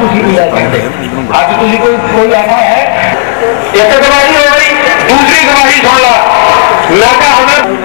तुसी नहीं ले सकते। आज तुसी कोई ऐसा है, एक गवाही हो गई, दूसरी गवाही सुन लो। मौका हमें